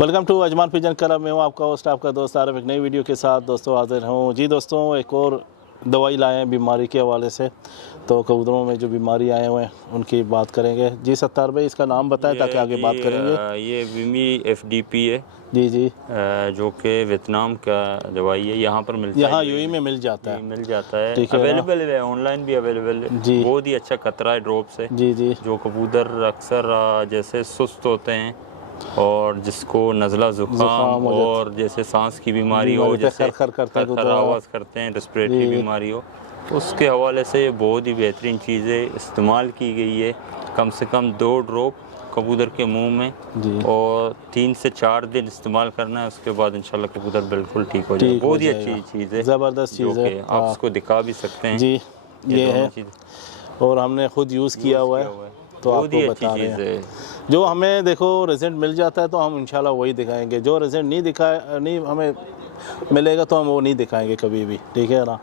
Welcome to Ajman pigeon club. मैं हूँ आपका होस्ट, आपका दोस्त आरिफ। एक नई वीडियो के साथ दोस्तों हाजिर हूँ जी। दोस्तों एक और दवाई लाए हैं बीमारी के हवाले से, तो कबूतरों में जो बीमारी आए हुए हैं उनकी बात करेंगे। जी सत्तार भाई, इसका नाम बताएं ताकि आगे बात करेंगे। ये विमी FDP है जी जी, जो कि वियतनाम का दवाई है। यहाँ पर मिलता यहाँ है, यूएई में मिल जाता है। मिल जाता है, ठीक है, अवेलेबल है, ऑनलाइन भी अवेलेबल है। जी। बहुत ही अच्छा कतरा है ड्रॉप से। जी जी, जो कबूतर अक्सर जैसे सुस्त होते हैं और जिसको नज़ला ज़ुकाम और जैसे सांस की बीमारी हो, जैसे खर आवाज़ करते हैं, रेस्पिरेटरी बीमारी हो, उसके हवाले से ये बहुत ही बेहतरीन चीज़ें इस्तेमाल की गई है। कम से कम 2 ड्रॉप कबूतर के मुंह में जी, और 3 से 4 दिन इस्तेमाल करना है। उसके बाद इंशाल्लाह कबूतर बिल्कुल ठीक हो जाए। बहुत ही अच्छी चीज़ है, ज़बरदस्त चीज़ है। आप उसको दिखा भी सकते हैं जी, ये है और हमने खुद यूज़ किया हुआ है, तो आपको बता रहे हैं। जो हमें देखो रिजल्ट मिल जाता है तो हम इंशाल्लाह वही दिखाएंगे। जो रिजल्ट नहीं हमें मिलेगा तो हम वो नहीं दिखाएंगे कभी भी, ठीक है ना।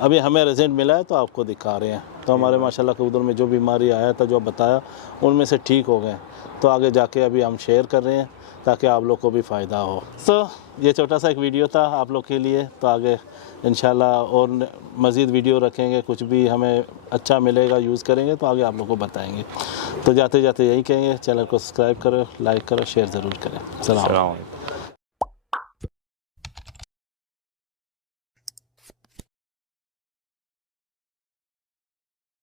अभी हमें रिजल्ट मिला है तो आपको दिखा रहे हैं। तो हमारे माशाल्लाह कबूतर में जो बीमारी आया था, जो बताया, उनमें से ठीक हो गए। तो आगे जाके अभी हम शेयर कर रहे हैं ताकि आप लोग को भी फ़ायदा हो। तो ये छोटा सा एक वीडियो था आप लोग के लिए। तो आगे इंशाल्लाह और मज़ीद वीडियो रखेंगे, कुछ भी हमें अच्छा मिलेगा यूज़ करेंगे तो आगे आप लोग को बताएंगे। तो जाते जाते यही कहेंगे, चैनल को सब्सक्राइब करो, लाइक करो, शेयर ज़रूर करें। सलाम।